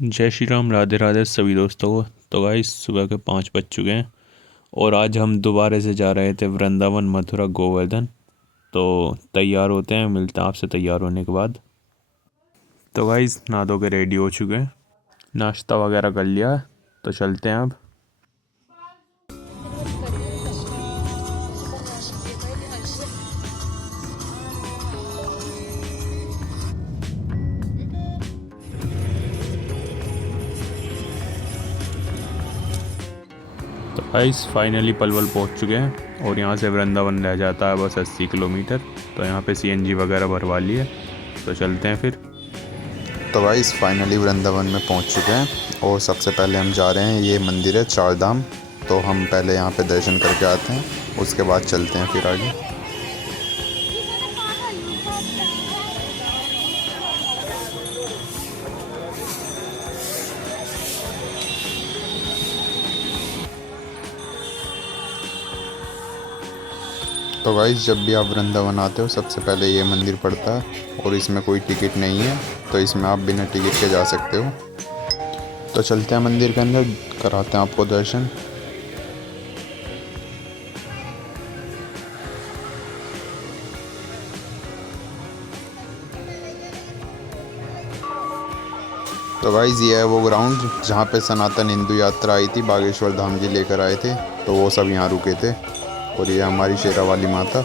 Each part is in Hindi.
जय श्री राम, राधे राधे सभी दोस्तों को। तो गाइस सुबह के 5 बज चुके हैं और आज हम दोबारा से जा रहे थे वृंदावन, मथुरा, गोवर्धन। तो तैयार होते हैं, मिलते हैं आपसे तैयार होने के बाद। तो गाइस नहा धो के रेडी हो चुके हैं, नाश्ता वगैरह कर लिया है, तो चलते हैं अब। तो गाइस फाइनली पलवल पहुंच चुके हैं और यहाँ से वृंदावन रह जाता है बस 80 किलोमीटर। तो यहाँ पे सीएनजी वगैरह भरवा लिए, तो चलते हैं फिर। तो गाइस फाइनली वृंदावन में पहुंच चुके हैं और सबसे पहले हम जा रहे हैं, ये मंदिर है चार धाम। तो हम पहले यहाँ पे दर्शन करके आते हैं, उसके बाद चलते हैं फिर आगे। तो गाइस जब भी आप वृंदावन आते हो सबसे पहले ये मंदिर पड़ता है और इसमें कोई टिकट नहीं है, तो इसमें आप बिना टिकट के जा सकते हो। तो चलते हैं मंदिर के अंदर, कराते हैं आपको दर्शन। तो गाइस ये है वो ग्राउंड जहाँ पे सनातन हिंदू यात्रा आई थी, बागेश्वर धाम जी लेकर आए थे, तो वो सब यहाँ रुके थे। और ये हमारी शेरावाली माता।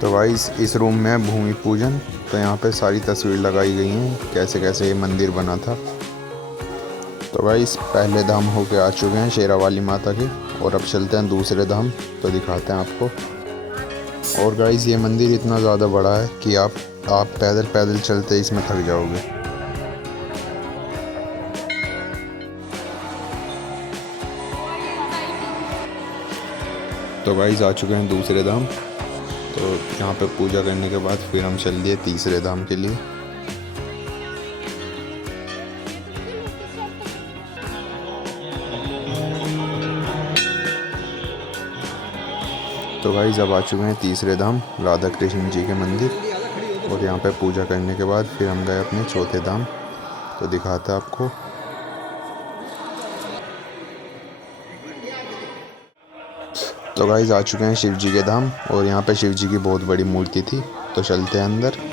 तो गाइस इस रूम में है भूमि पूजन। तो यहाँ पे सारी तस्वीर लगाई गई हैं कैसे कैसे ये मंदिर बना था। तो गाइस पहले धाम होके आ चुके हैं शेरावाली माता के, और अब चलते हैं दूसरे धाम, तो दिखाते हैं आपको। और गाइस ये मंदिर इतना ज़्यादा बड़ा है कि आप पैदल पैदल चलते इसमें थक जाओगे। तो गाइस आ चुके हैं दूसरे धाम, तो यहाँ पे पूजा करने के बाद फिर हम चल दिए तीसरे धाम के लिए। तो गाइस अब आ चुके हैं तीसरे धाम राधा कृष्ण जी के मंदिर, और यहाँ पे पूजा करने के बाद फिर हम गए अपने चौथे धाम, तो दिखाते हैं आपको। तो गाइस आ चुके हैं शिव जी के धाम, और यहाँ पे शिव जी की बहुत बड़ी मूर्ति थी, तो चलते हैं अंदर।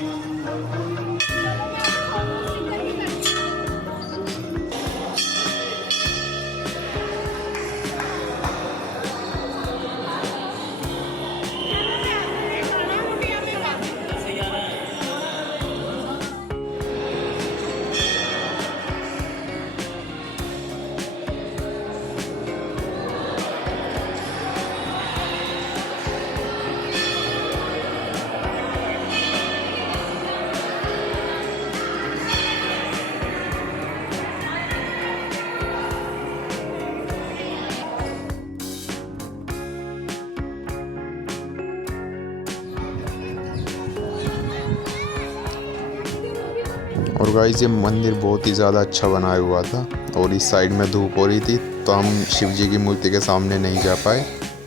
और गाइस ये मंदिर बहुत ही ज़्यादा अच्छा बनाया हुआ था, और इस साइड में धूप हो रही थी तो हम शिव जी की मूर्ति के सामने नहीं जा पाए,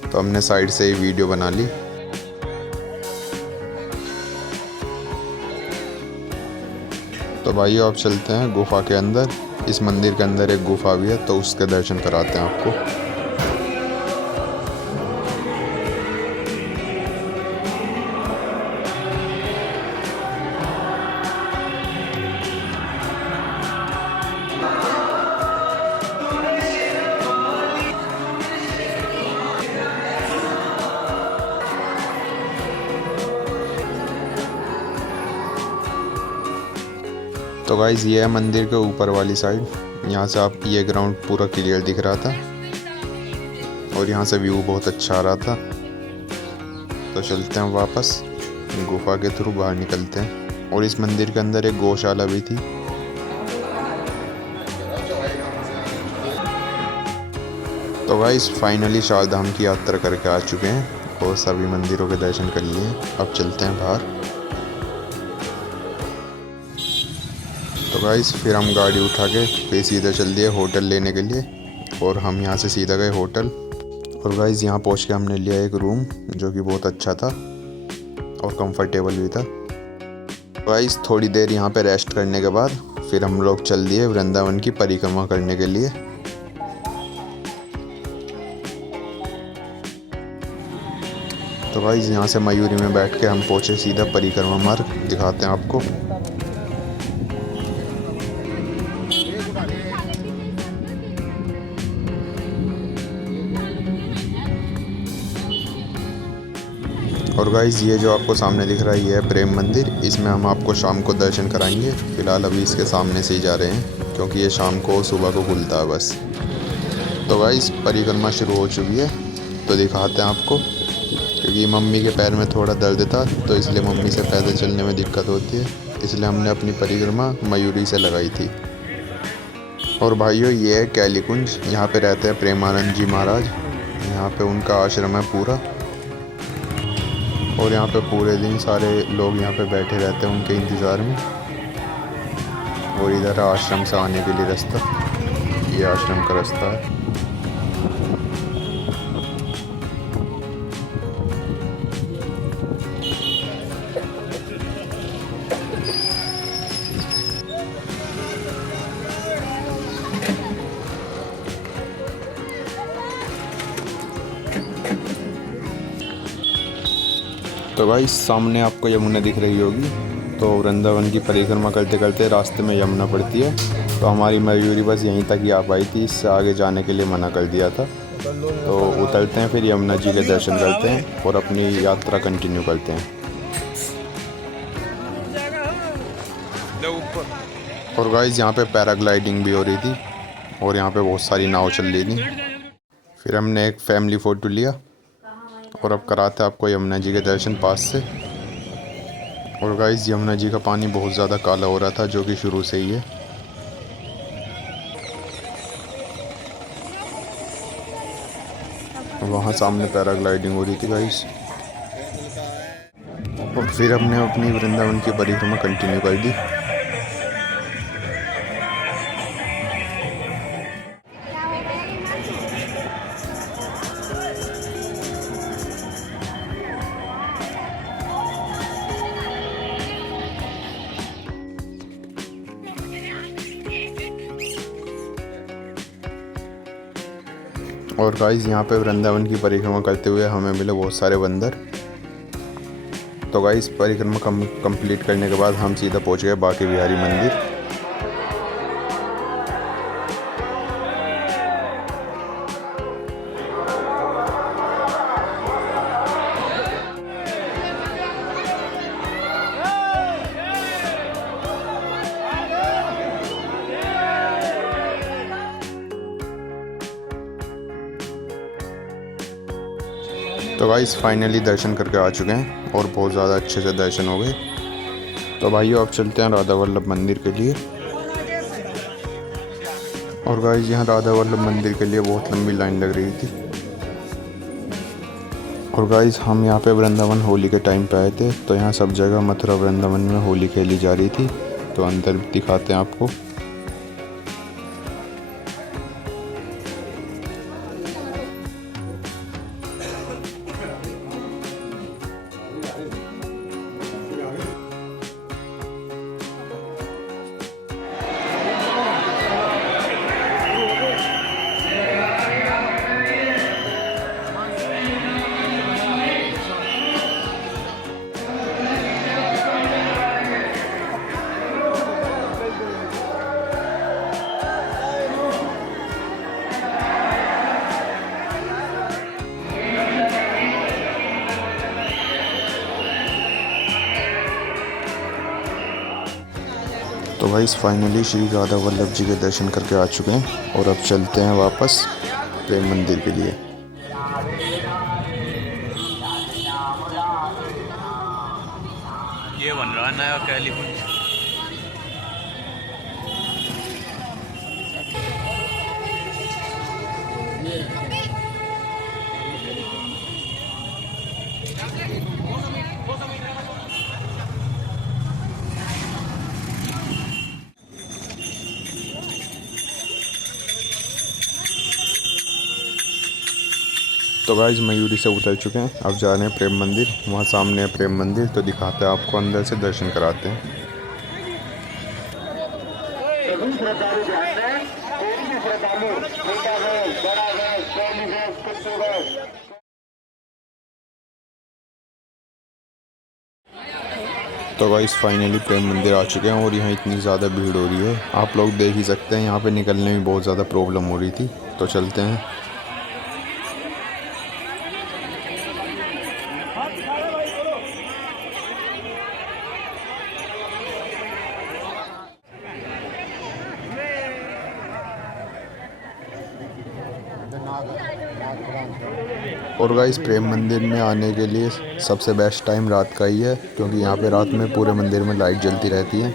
तो हमने साइड से ही वीडियो बना ली। तो भाइयों अब चलते हैं गुफा के अंदर, इस मंदिर के अंदर एक गुफा भी है, तो उसके दर्शन कराते हैं आपको। तो गाइज़ ये है मंदिर के ऊपर वाली साइड। यहाँ से आप ये ग्राउंड पूरा क्लियर दिख रहा था और यहाँ से व्यू बहुत अच्छा आ रहा था। तो चलते हैं वापस, गुफा के थ्रू बाहर निकलते हैं। और इस मंदिर के अंदर एक गौशाला भी थी। तो गाइज़ फाइनली चार धाम की यात्रा करके आ चुके हैं और सभी मंदिरों के दर्शन कर लिए। अब चलते हैं बाहर। तो गाइस फिर हम गाड़ी उठा के फिर सीधा चल दिए होटल लेने के लिए और हम यहाँ से सीधा गए होटल। और गाइस यहाँ पहुँच के हमने लिया एक रूम जो कि बहुत अच्छा था और कंफर्टेबल भी था। गाइस थोड़ी देर यहाँ पे रेस्ट करने के बाद फिर हम लोग चल दिए वृंदावन की परिक्रमा करने के लिए। तो गाइस यहाँ से मयूरी में बैठ के हम पहुँचे सीधा परिक्रमा मार्ग, दिखाते हैं आपको। और गाइज़ ये जो आपको सामने दिख रहा है ये है प्रेम मंदिर। इसमें हम आपको शाम को दर्शन कराएंगे। फ़िलहाल अभी इसके सामने से ही जा रहे हैं क्योंकि ये शाम को सुबह को खुलता है बस। तो गाइज़ परिक्रमा शुरू हो चुकी है, तो दिखाते हैं आपको। क्योंकि मम्मी के पैर में थोड़ा दर्द था तो इसलिए मम्मी से पैदल चलने में दिक्कत होती है, इसलिए हमने अपनी परिक्रमा मयूरी से लगाई थी। और भाइयों ये है कैलीकुंज, यहाँ पे रहते हैं प्रेमानंद जी महाराज। यहाँ पे उनका आश्रम है पूरा और यहाँ पे पूरे दिन सारे लोग यहाँ पे बैठे रहते हैं उनके इंतज़ार में। और इधर आश्रम से आने के लिए रास्ता, ये आश्रम का रास्ता है। तो भाई सामने आपको यमुना दिख रही होगी। तो वृंदावन की परिक्रमा करते करते रास्ते में यमुना पड़ती है। तो हमारी मयूरी बस यहीं तक ही आ पाई थी, इससे आगे जाने के लिए मना कर दिया था। तो उतरते हैं, फिर यमुना जी के दर्शन करते हैं और अपनी यात्रा कंटिन्यू करते हैं। और गाइस यहाँ पे पैराग्लाइडिंग भी हो रही थी और यहाँ पे बहुत सारी नाव चल रही थी। फिर हमने एक फैमिली फ़ोटो लिया और अब कराते हैं आपको यमुना जी के दर्शन पास से। और गाइस यमुना जी का पानी बहुत ज़्यादा काला हो रहा था, जो कि शुरू से ही है। वहाँ सामने पैराग्लाइडिंग हो रही थी गाइस। और फिर हमने अपनी वृंदावन की परिक्रमा कंटिन्यू कर दी। और गाइस यहाँ पे वृंदावन की परिक्रमा करते हुए हमें मिले बहुत सारे बंदर। तो गाइस परिक्रमा कंप्लीट करने के बाद हम सीधा पहुँच गए बांके बिहारी मंदिर। तो गाइस फाइनली दर्शन करके आ चुके हैं और बहुत ज़्यादा अच्छे से दर्शन हो गए। तो भाइयों अब चलते हैं राधा वल्लभ मंदिर के लिए। और गाइस यहाँ राधा वल्लभ मंदिर के लिए बहुत लंबी लाइन लग रही थी। और गाइस हम यहाँ पे वृंदावन होली के टाइम पे आए थे, तो यहाँ सब जगह मथुरा वृंदावन में होली खेली जा रही थी। तो अंदर दिखाते हैं आपको। तो भाई फाइनली श्री राधा वल्लभ जी के दर्शन करके आ चुके हैं और अब चलते हैं वापस प्रेम मंदिर के लिए। ये बन रहा है नया कैलीपुंज। तो गाइस मयूरी से उतर चुके हैं, अब जा रहे हैं प्रेम मंदिर। वहाँ सामने है प्रेम मंदिर, तो दिखाते हैं आपको, अंदर से दर्शन कराते हैं। तो गाइस फाइनली प्रेम मंदिर आ चुके हैं और यहाँ इतनी ज़्यादा भीड़ हो रही है, आप लोग देख ही सकते हैं। यहाँ पे निकलने में बहुत ज़्यादा प्रॉब्लम हो रही थी, तो चलते हैं। और गाइस प्रेम मंदिर में आने के लिए सबसे बेस्ट टाइम रात का ही है, क्योंकि यहाँ पे रात में पूरे मंदिर में लाइट जलती रहती है।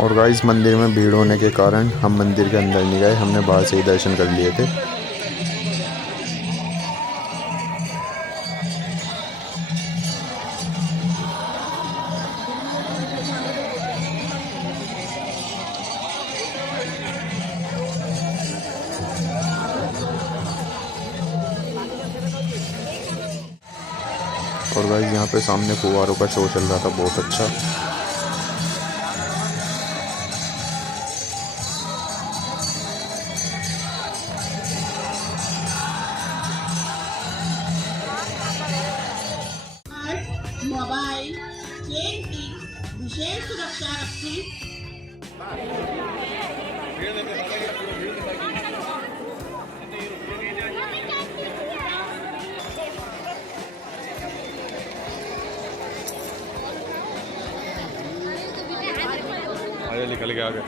और गाइस मंदिर में भीड़ होने के कारण हम मंदिर के अंदर नहीं गए, हमने बाहर से ही दर्शन कर लिए थे। और गाइस यहाँ पे सामने फुवारों का शो चल रहा था, बहुत अच्छा। मोबाइल चेन की विशेष सुरक्षा रखें। निकल के आ गए।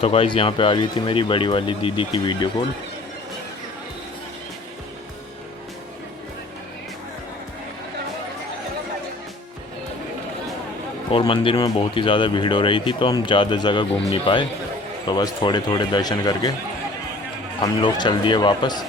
तो गाइस यहाँ पे आ गई थी मेरी बड़ी वाली दीदी की वीडियो कॉल। और मंदिर में बहुत ही ज़्यादा भीड़ हो रही थी, तो हम ज़्यादा जगह घूम नहीं पाए, तो बस थोड़े थोड़े दर्शन करके हम लोग चल दिए वापस।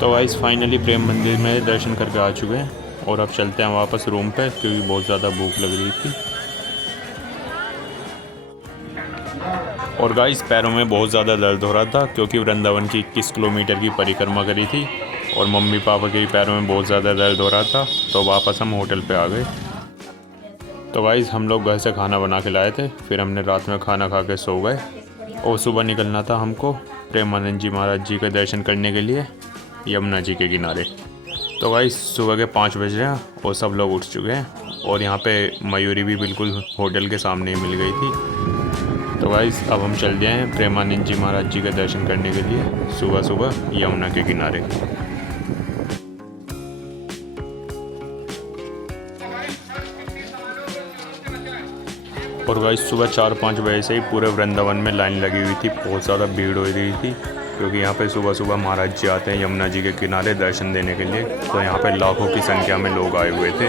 तो गाइस फाइनली प्रेम मंदिर में दर्शन करके आ चुके हैं और अब चलते हैं वापस रूम पे, क्योंकि बहुत ज़्यादा भूख लग रही थी। और गाइस पैरों में बहुत ज़्यादा दर्द हो रहा था, क्योंकि वृंदावन की 21 किलोमीटर की परिक्रमा करी थी और मम्मी पापा के पैरों में बहुत ज़्यादा दर्द हो रहा था, तो वापस हम होटल पे आ गए। तो गाइस हम लोग घर से खाना बना के लाए थे, फिर हमने रात में खाना खा के सो गए और सुबह निकलना था हमको प्रेमानंद जी महाराज जी के दर्शन करने के लिए यमुना जी के किनारे। तो गाइस सुबह के 5 बज रहे हैं और सब लोग उठ चुके हैं और यहाँ पे मयूरी भी बिल्कुल होटल के सामने ही मिल गई थी। तो गाइस अब हम चल गए हैं प्रेमानंद जी महाराज जी के दर्शन करने के लिए सुबह सुबह यमुना के किनारे। और गाइस सुबह 4-5 बजे से ही पूरे वृंदावन में लाइन लगी हुई थी, बहुत ज़्यादा भीड़ हो रही थी, क्योंकि यहाँ पे सुबह सुबह महाराज जी आते हैं यमुना जी के किनारे दर्शन देने के लिए। तो यहाँ पे लाखों की संख्या में लोग आए हुए थे।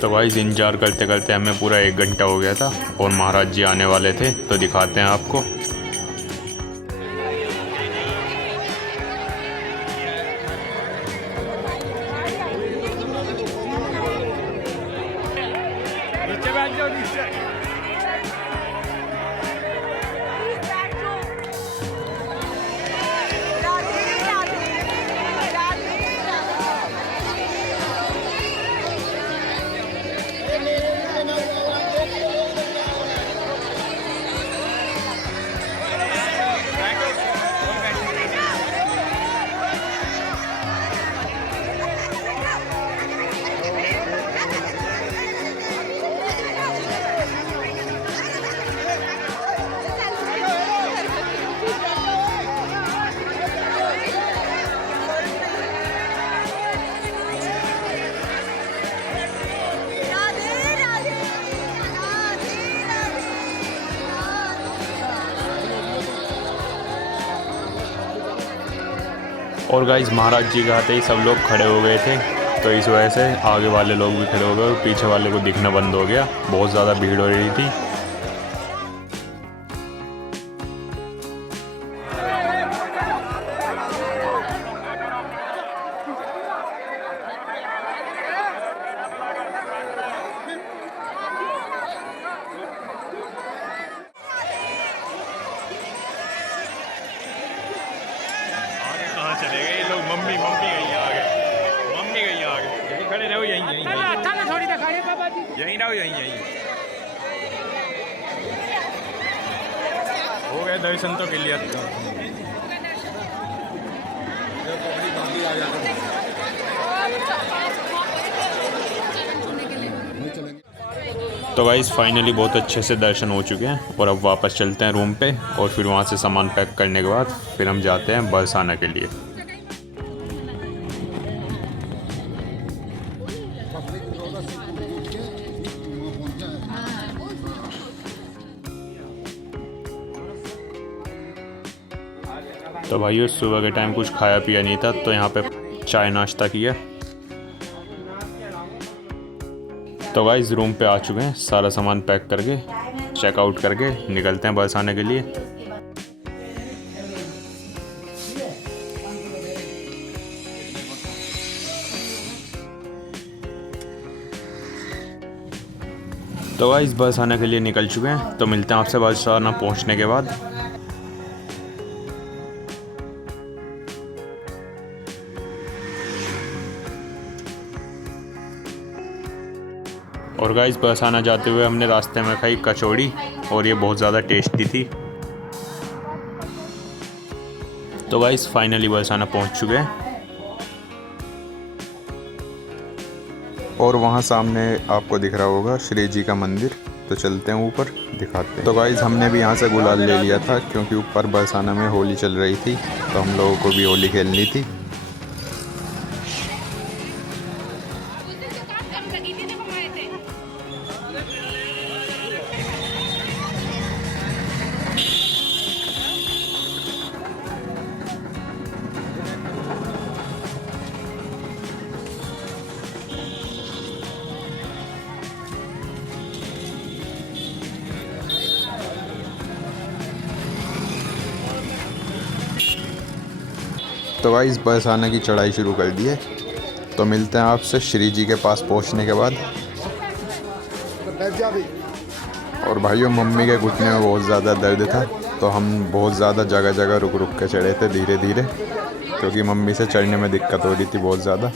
तो भाई इंतजार करते करते हमें पूरा 1 घंटा हो गया था और महाराज जी आने वाले थे, तो दिखाते हैं आपको। और गाइस महाराज जी के आते ही सब लोग खड़े हो गए थे, तो इस वजह से आगे वाले लोग भी खड़े हो गए और पीछे वाले को दिखना बंद हो गया। बहुत ज़्यादा भीड़ हो रही थी। चले गए ये लोग। मम्मी गई आगे, मम्मी गई आगे। यहीं खड़े रहो, यहीं यहीं यहीं रहो, यहीं हो गए दर्शन तो के लिए। तो गाइस फाइनली बहुत अच्छे से दर्शन हो चुके हैं और अब वापस चलते हैं रूम पे, और फिर वहाँ से सामान पैक करने के बाद फिर हम जाते हैं बरसाना के लिए। तो भाइयों सुबह के टाइम कुछ खाया पिया नहीं था, तो यहाँ पे चाय नाश्ता किया। तो गाइस रूम पे आ चुके हैं, सारा सामान पैक करके चेकआउट करके निकलते हैं बरसाने के लिए। तो गाइस बरसाने के लिए निकल चुके हैं, तो मिलते हैं आपसे बरसाना पहुंचने के बाद। और गाइस बरसाना जाते हुए हमने रास्ते में खाई कचौड़ी, और ये बहुत ज़्यादा टेस्टी थी। तो गाइस फाइनली बरसाना पहुंच चुके हैं। और वहाँ सामने आपको दिख रहा होगा श्री जी का मंदिर, तो चलते हैं ऊपर दिखाते हैं। तो गाइस हमने भी यहाँ से गुलाल ले लिया था, क्योंकि ऊपर बरसाना में होली चल रही थी, तो हम लोगों को भी होली खेलनी थी। तो गाइस बरसाना की चढ़ाई शुरू कर दी है, तो मिलते हैं आपसे श्री जी के पास पहुंचने के बाद। और भाइयों मम्मी के घुटने में बहुत ज़्यादा दर्द था, तो हम बहुत ज़्यादा जगह जगह रुक रुक के चढ़े थे धीरे धीरे, क्योंकि मम्मी से चढ़ने में दिक्कत हो रही थी बहुत ज़्यादा।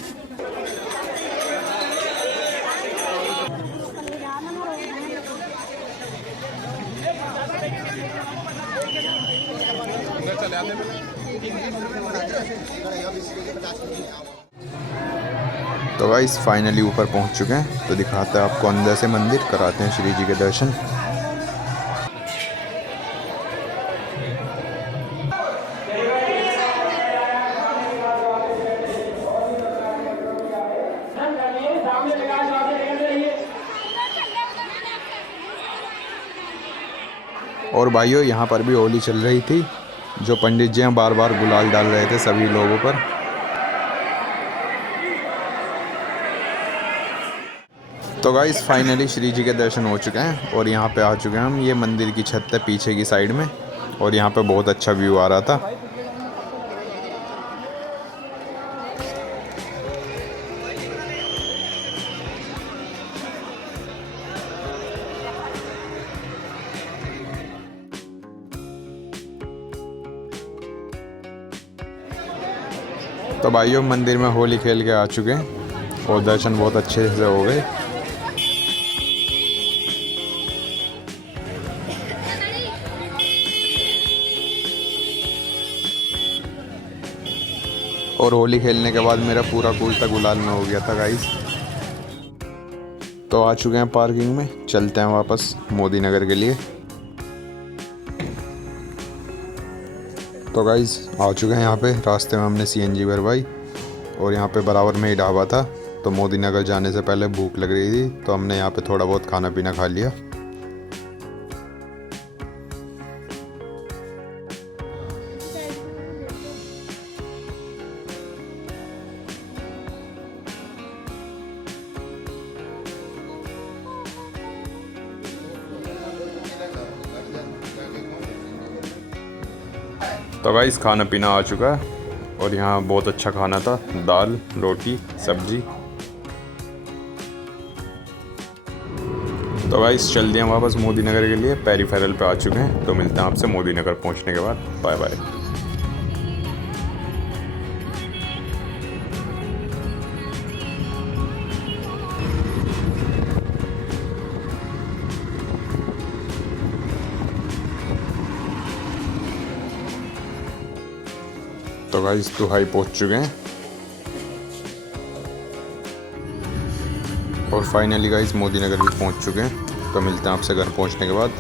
तो गाइस फाइनली ऊपर पहुंच चुके हैं, तो दिखाते हैं आपको अंदर से मंदिर, कराते हैं श्री जी के दर्शन। और भाइयों यहाँ पर भी होली चल रही थी, जो पंडित जी हैं बार बार गुलाल डाल रहे थे सभी लोगों पर। तो गाइस फाइनली श्री जी के दर्शन हो चुके हैं, और यहाँ पे आ चुके हैं हम। ये मंदिर की छत है पीछे की साइड में, और यहाँ पे बहुत अच्छा व्यू आ रहा था। तो भाइयों मंदिर में होली खेल के आ चुके हैं और दर्शन बहुत अच्छे से हो गए। और होली खेलने के बाद मेरा पूरा कुर्ता गुलाल में हो गया था गाइस। तो आ चुके हैं पार्किंग में, चलते हैं वापस मोदी नगर के लिए। तो गाइस आ चुके हैं यहाँ पे, रास्ते में हमने सीएनजी भरवाई और यहाँ पे बराबर में ही ढाबा था। तो मोदी नगर जाने से पहले भूख लग रही थी तो हमने यहाँ पे थोड़ा बहुत खाना पीना खा लिया। तो गाइस खाना पीना आ चुका है और यहाँ बहुत अच्छा खाना था, दाल रोटी सब्जी। तो गाइस चल दिए वापस मोदी नगर के लिए, पेरीफेरल पे आ चुके हैं। तो मिलते हैं आपसे मोदी नगर पहुँचने के बाद। Bye bye. तो गाइस दुहाई पहुंच चुके हैं और फाइनली गाइस मोदी नगर भी पहुंच चुके हैं। तो मिलते हैं आपसे घर पहुंचने के बाद।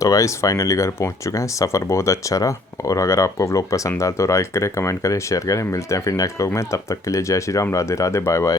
तो गाइस फाइनली घर पहुंच चुके हैं। सफ़र बहुत अच्छा रहा और अगर आपको व्लॉग पसंद आया तो लाइक करें, कमेंट करें, शेयर करें। मिलते हैं फिर नेक्स्ट व्लॉग में, तब तक के लिए जय श्री राम, राधे राधे, बाय बाय।